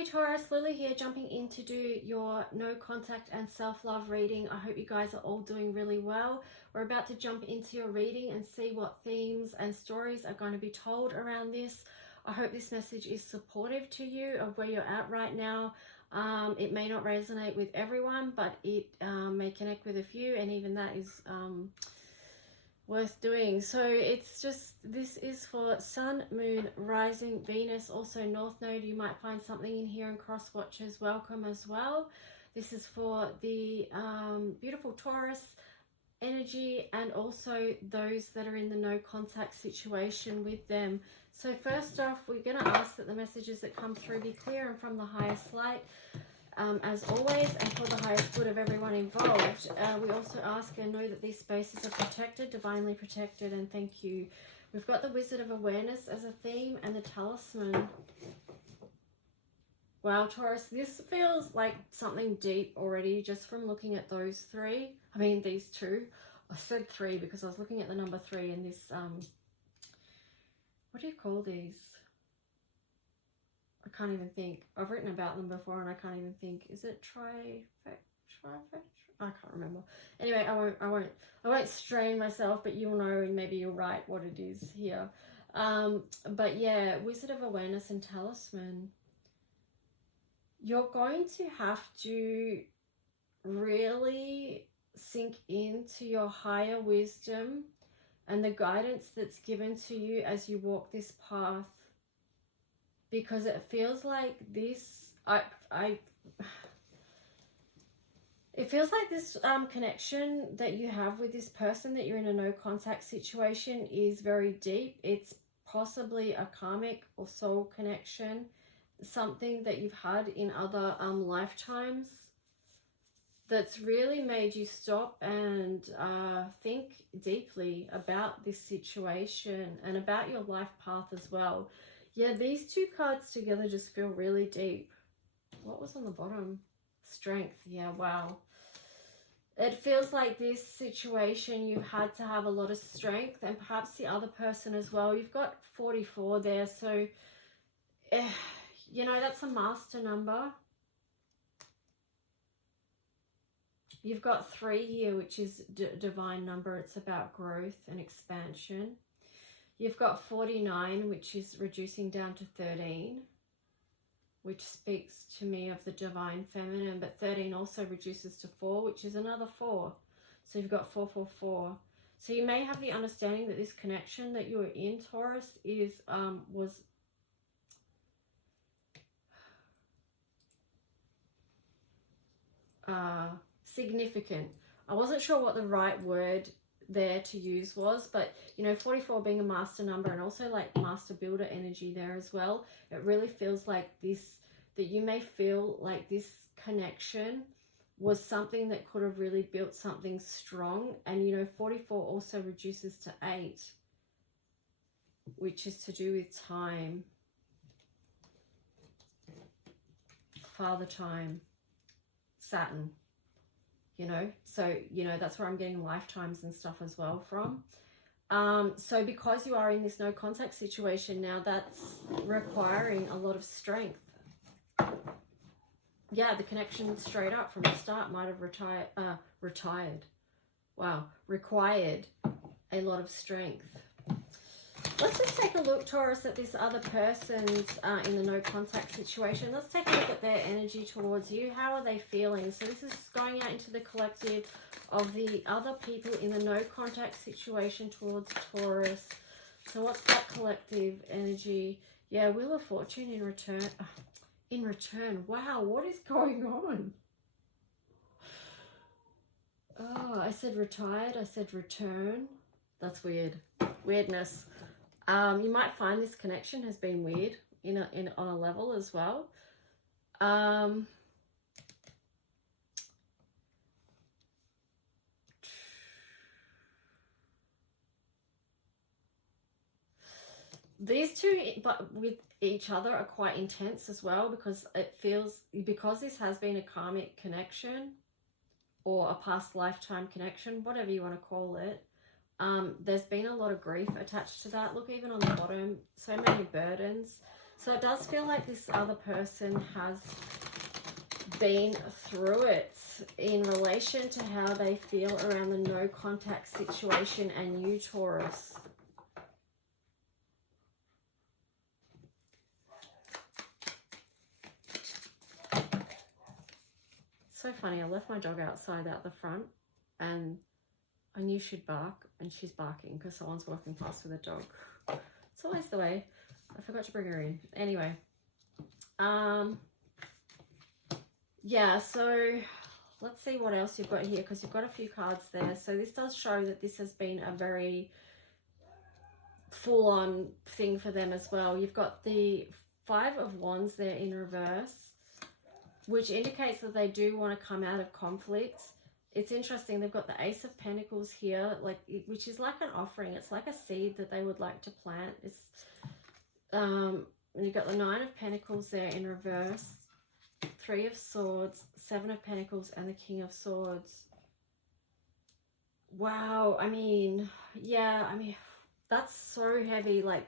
Hey Taurus, Lily here, jumping in to do your no contact and self-love reading. I hope you guys are all doing really well. We're about to jump into your reading and see what themes and stories are going to be told around this. I hope this message is supportive to you of where you're at right now. It may not resonate with everyone, but it may connect with a few, and even that is worth doing. So it's just, this is for Sun, Moon, Rising, Venus, also North Node. You might find something in here, and cross watchers welcome as well. This is for the beautiful Taurus energy, and also those that are in the no contact situation with them. So first off, we're going to ask that the messages that come through be clear and from the highest light, as always, and for the highest good of everyone involved. We also ask and know that these spaces are protected, divinely protected, and thank you. We've got the Wizard of Awareness as a theme, and the Talisman. Wow, Taurus, this feels like something deep already just from looking at those three. I mean, these two. I said three because I was looking at the number 3 in this, what do you call these? I can't even think. I've written about them before and I can't even think. Is it trifecta? I can't remember. Anyway, I won't strain myself, but you'll know, and maybe you'll write what it is here. But yeah, Wizard of Awareness and Talisman. You're going to have to really sink into your higher wisdom and the guidance that's given to you as you walk this path. Because it feels like this, it feels like this connection that you have with this person that you're in a no contact situation is very deep. It's possibly a karmic or soul connection, something that you've had in other lifetimes that's really made you stop and think deeply about this situation and about your life path as well. Yeah, these two cards together just feel really deep. What was on the bottom? Strength. Yeah, wow. It feels like this situation you've had to have a lot of strength, and perhaps the other person as well. You've got 44 there, so you know, that's a master number. You've got 3 here, which is divine number. It's about growth and expansion. You've got 49, which is reducing down to 13, which speaks to me of the divine feminine, but 13 also reduces to 4, which is another 4. So you've got 444. So you may have the understanding that this connection that you were in, Taurus, is was significant. I wasn't sure what the right word there to use was, but you know, 44 being a master number and also like master builder energy there as well, it really feels like this, that you may feel like this connection was something that could have really built something strong. And you know, 44 also reduces to 8, which is to do with time, father time, Saturn. You know, so, you know, that's where I'm getting lifetimes and stuff as well from. So because you are in this no contact situation now, that's requiring a lot of strength. Yeah, the connection straight up from the start might have required a lot of strength. Let's just take a look, Taurus, at this other person's in the no contact situation. Let's take a look at their energy towards you. How are they feeling? So this is going out into the collective of the other people in the no contact situation towards Taurus. So what's that collective energy? Yeah, Wheel of Fortune in return. In return. Wow, what is going on? Oh, I said retired. I said return. That's weird. Weirdness. You might find this connection has been weird on a level as well. These two, but with each other, are quite intense as well, because it feels, because this has been a karmic connection or a past lifetime connection, whatever you want to call it. There's been a lot of grief attached to that. Look, even on the bottom, so many burdens. So it does feel like this other person has been through it in relation to how they feel around the no contact situation and you, Taurus. So funny, I left my dog outside out the front and I knew she'd bark, and she's barking because someone's walking past with a dog. It's always the way. I forgot to bring her in. Anyway, yeah, so let's see what else you've got here, because you've got a few cards there. So this does show that this has been a very full-on thing for them as well. You've got the Five of Wands there in reverse, which indicates that they do want to come out of conflict. It's interesting, they've got the Ace of Pentacles here, which is like an offering. It's like a seed that they would like to plant. It's and you've got the Nine of Pentacles there in reverse, Three of Swords, Seven of Pentacles, and the King of Swords. Wow, I mean, yeah, I mean, that's so heavy. Like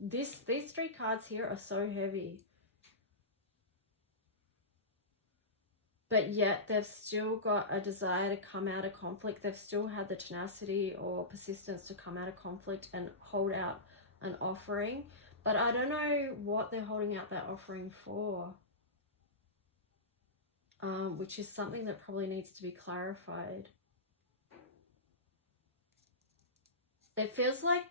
these three cards here are so heavy. But yet they've still got a desire to come out of conflict. They've still had the tenacity or persistence to come out of conflict and hold out an offering. But I don't know what they're holding out that offering for, which is something that probably needs to be clarified. It feels like,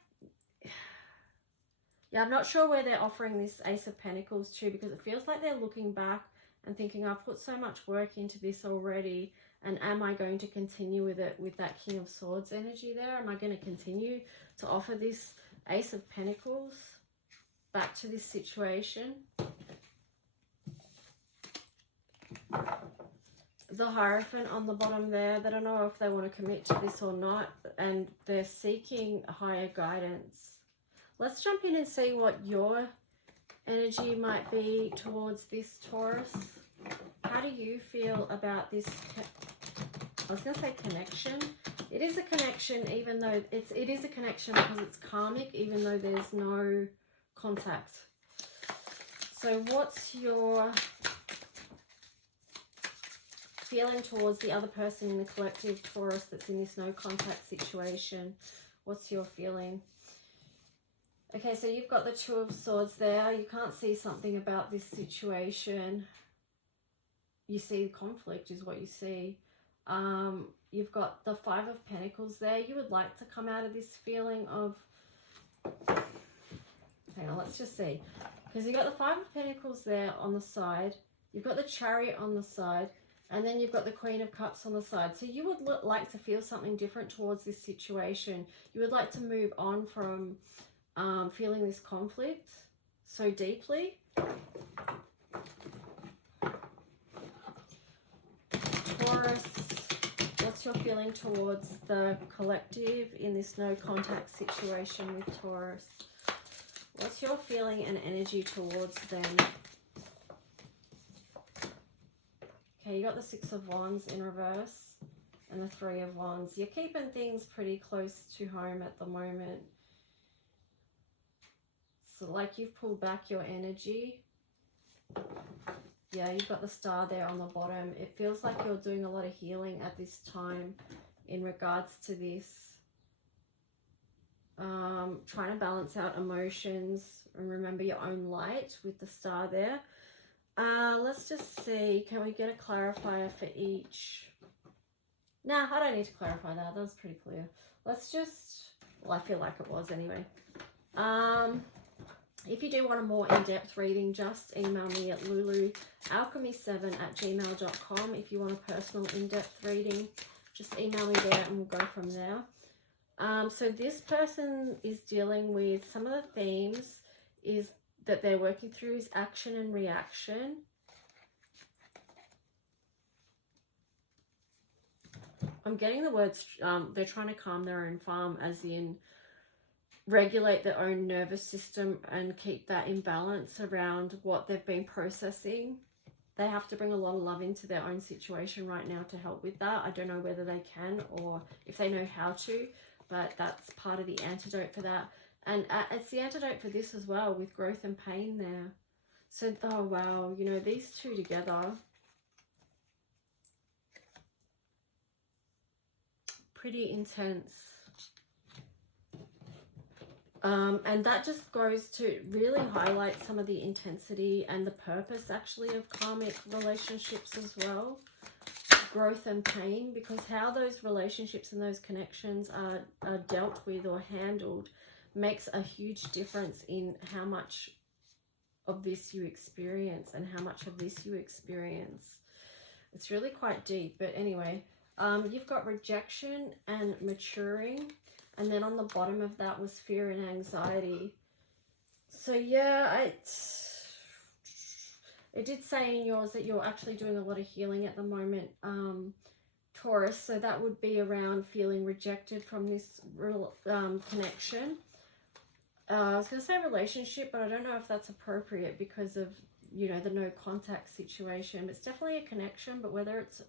yeah, I'm not sure where they're offering this Ace of Pentacles to, because it feels like they're looking back and thinking, I've put so much work into this already, and am I going to continue with it with that King of Swords energy there? Am I going to continue to offer this Ace of Pentacles back to this situation? The Hierophant on the bottom there, they don't know if they want to commit to this or not, and they're seeking higher guidance. Let's jump in and see what your energy might be towards this, Taurus. How do you feel about this? I was going to say connection. It is a connection, even though it is a connection because it's karmic, even though there's no contact. So what's your feeling towards the other person in the collective, Taurus, that's in this no contact situation? What's your feeling? Okay, so you've got the Two of Swords there. You can't see something about this situation. You see conflict is what you see. You've got the Five of Pentacles there. You would like to come out of this feeling of... Hang on, let's just see. Because you've got the Five of Pentacles there on the side. You've got the Chariot on the side. And then you've got the Queen of Cups on the side. So you would like to feel something different towards this situation. You would like to move on from... feeling this conflict so deeply. Taurus, what's your feeling towards the collective in this no contact situation with Taurus? What's your feeling and energy towards them? Okay, you got the Six of Wands in reverse and the Three of Wands. You're keeping things pretty close to home at the moment. So like you've pulled back your energy. Yeah, you've got the Star there on the bottom. It feels like you're doing a lot of healing at this time in regards to this. Trying to balance out emotions and remember your own light with the Star there. Let's just see. Can we get a clarifier for each? Nah, I don't need to clarify that. That was pretty clear. Let's just... Well, I feel like it was anyway. If you do want a more in-depth reading, just email me at lulualchemy7@gmail.com. If you want a personal in-depth reading, just email me there and we'll go from there. So this person is dealing with some of the themes is that they're working through is action and reaction. I'm getting the words, they're trying to calm their own farm, as in regulate their own nervous system and keep that in balance around what they've been processing. They have to bring a lot of love into their own situation right now to help with that. I don't know whether they can or if they know how to, but that's part of the antidote for that. And it's the antidote for this as well, with growth and pain there. So, oh wow, you know, these two together, pretty intense. And that just goes to really highlight some of the intensity and the purpose actually of karmic relationships as well. Growth and pain, because how those relationships and those connections are dealt with or handled makes a huge difference in how much of this you experience and how much of this you experience. It's really quite deep, but anyway, you've got rejection and maturing. And then on the bottom of that was fear and anxiety. So yeah, it did say in yours that you're actually doing a lot of healing at the moment, Taurus. So that would be around feeling rejected from this connection. I was going to say relationship, but I don't know if that's appropriate because of, you know, the no contact situation. It's definitely a connection, but whether it's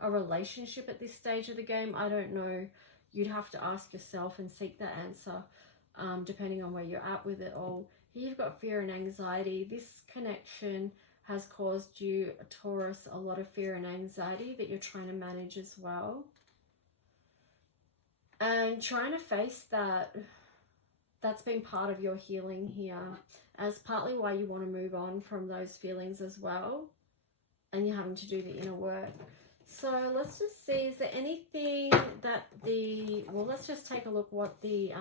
a relationship at this stage of the game, I don't know. You'd have to ask yourself and seek that answer, depending on where you're at with it all. Here you've got fear and anxiety. This connection has caused you, Taurus, a lot of fear and anxiety that you're trying to manage as well. And trying to face that, that's been part of your healing here, as partly why you want to move on from those feelings as well. And you're having to do the inner work. So let's just see, is there anything that well, let's just take a look what the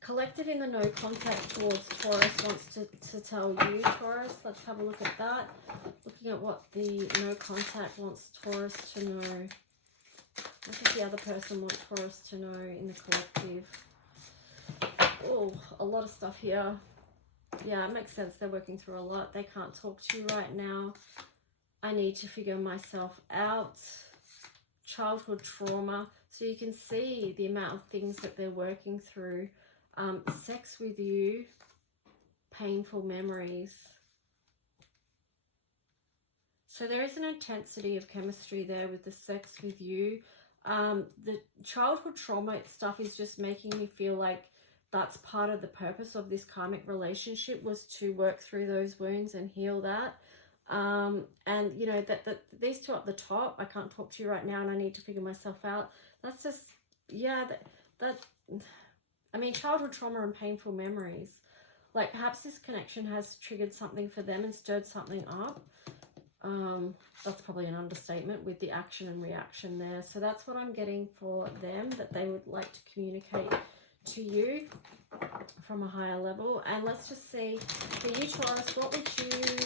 collective in the no contact towards Taurus wants to tell you, Taurus. Let's have a look at that. Looking at what the no contact wants Taurus to know. What does the other person want Taurus to know in the collective? Oh, a lot of stuff here. Yeah, it makes sense. They're working through a lot. They can't talk to you right now. I need to figure myself out. Childhood trauma. So you can see the amount of things that they're working through. Sex with you. Painful memories. So there is an intensity of chemistry there with the sex with you. The childhood trauma stuff is just making me feel like that's part of the purpose of this karmic relationship, was to work through those wounds and heal that. And you know, that these two up the top, I can't talk to you right now and I need to figure myself out. That's just, yeah, I mean, childhood trauma and painful memories. Like perhaps this connection has triggered something for them and stirred something up. That's probably an understatement with the action and reaction there. So that's what I'm getting for them, that they would like to communicate to you from a higher level. And let's just see, for you, Taurus, what would you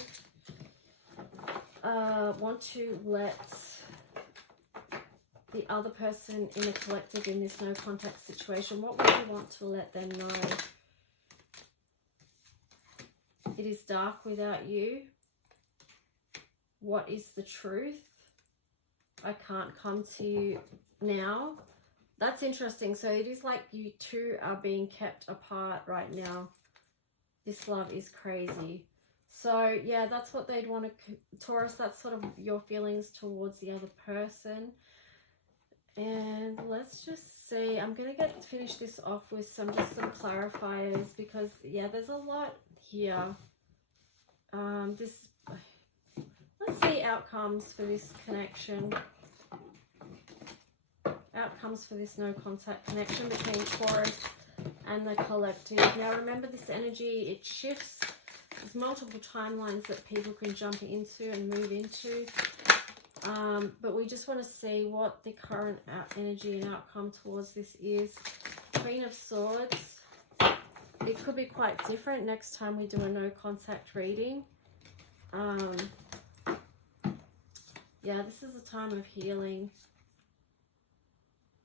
want to let the other person in the collective in this no contact situation, what would you want to let them know? It is dark without you. What is the truth? I can't come to you now. That's interesting. So it is like you two are being kept apart right now. This love is crazy. So yeah, that's what they'd want to, Taurus, that's sort of your feelings towards the other person. And let's just see, I'm going to finish this off with some clarifiers, because yeah, there's a lot here. Let's see outcomes for this connection. Outcomes for this no contact connection between Taurus and the collective. Now remember, this energy, it shifts. There's multiple timelines that people can jump into and move into. But we just want to see what the current energy and outcome towards this is. Queen of Swords. It could be quite different next time we do a no contact reading. Yeah, this is a time of healing.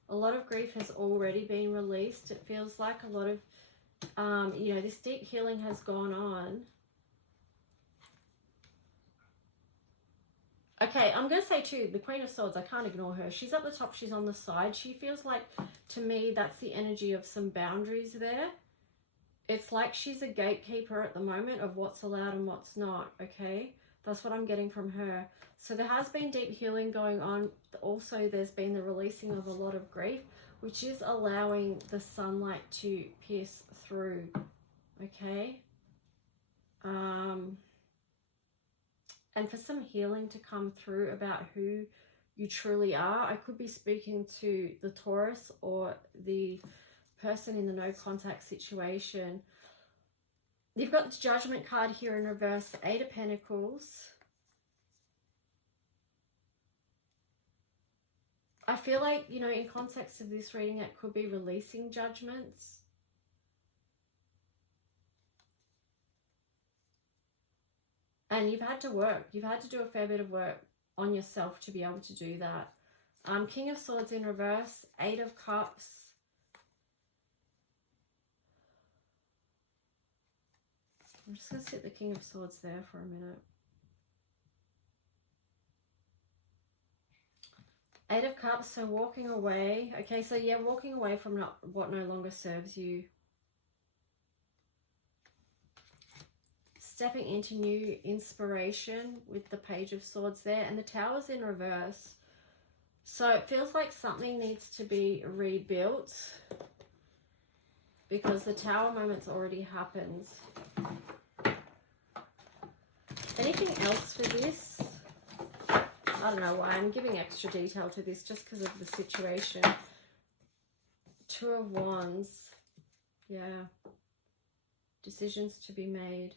A lot of grief has already been released. It feels like a lot of, you know, this deep healing has gone on. Okay, I'm going to say too, the Queen of Swords, I can't ignore her. She's at the top, she's on the side. She feels like, to me, that's the energy of some boundaries there. It's like she's a gatekeeper at the moment of what's allowed and what's not, okay? That's what I'm getting from her. So there has been deep healing going on. Also, there's been the releasing of a lot of grief. which is allowing the sunlight to pierce through, okay? And for some healing to come through about who you truly are. I could be speaking to the Taurus or the person in the no contact situation. You've got the Judgment card here in reverse, 8 of Pentacles. I feel like, you know, in context of this reading, it could be releasing judgments. And you've had to work. You've had to do a fair bit of work on yourself to be able to do that. King of Swords in reverse, 8 of Cups. I'm just going to sit the King of Swords there for a minute. 8 of Cups, so walking away. Okay, so yeah, walking away from what no longer serves you. Stepping into new inspiration with the Page of Swords there, and the Tower's in reverse. So it feels like something needs to be rebuilt because the Tower moment's already happened. Anything else for this? I don't know why I'm giving extra detail to this, just because of the situation. 2 of Wands. Yeah. Decisions to be made.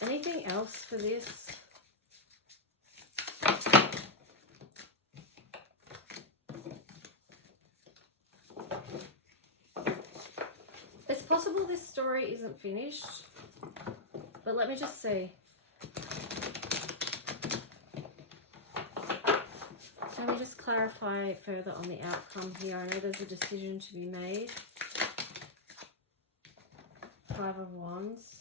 Anything else for this? It's possible this story isn't finished, but let me just see. Let me just clarify further on the outcome here. I know there's a decision to be made. 5 of Wands.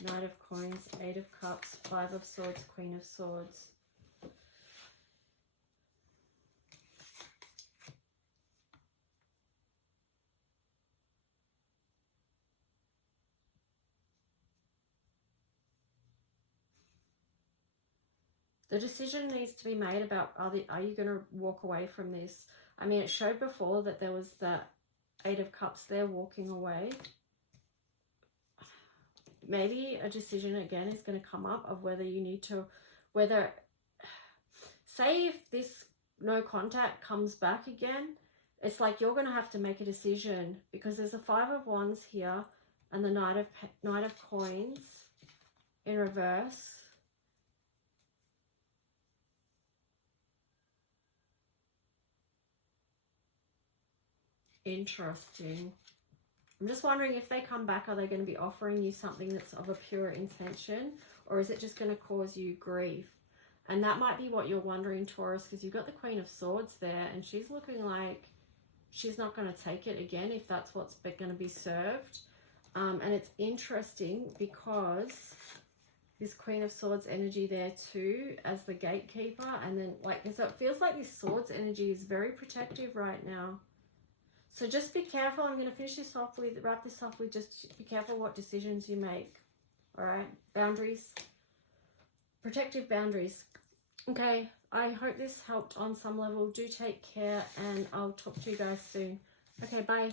Knight of Coins, 8 of Cups, 5 of Swords, Queen of Swords. The decision needs to be made about, are you going to walk away from this? I mean, it showed before that there was that 8 of Cups there, walking away. Maybe a decision again is going to come up of whether you need to, say if this no contact comes back again, it's like you're going to have to make a decision because there's a 5 of Wands here and the Knight of Coins in reverse. Interesting. I'm just wondering if they come back, are they going to be offering you something that's of a pure intention, or is it just going to cause you grief? And that might be what you're wondering, Taurus, because you've got the Queen of Swords there and she's looking like she's not going to take it again if that's what's going to be served. And it's interesting because this Queen of Swords energy there too as the gatekeeper, and then like, so it feels like this Swords energy is very protective right now. So just be careful. I'm going to finish this off with, wrap this off with, just be careful what decisions you make. All right. Boundaries. Protective boundaries. Okay. I hope this helped on some level. Do take care and I'll talk to you guys soon. Okay. Bye.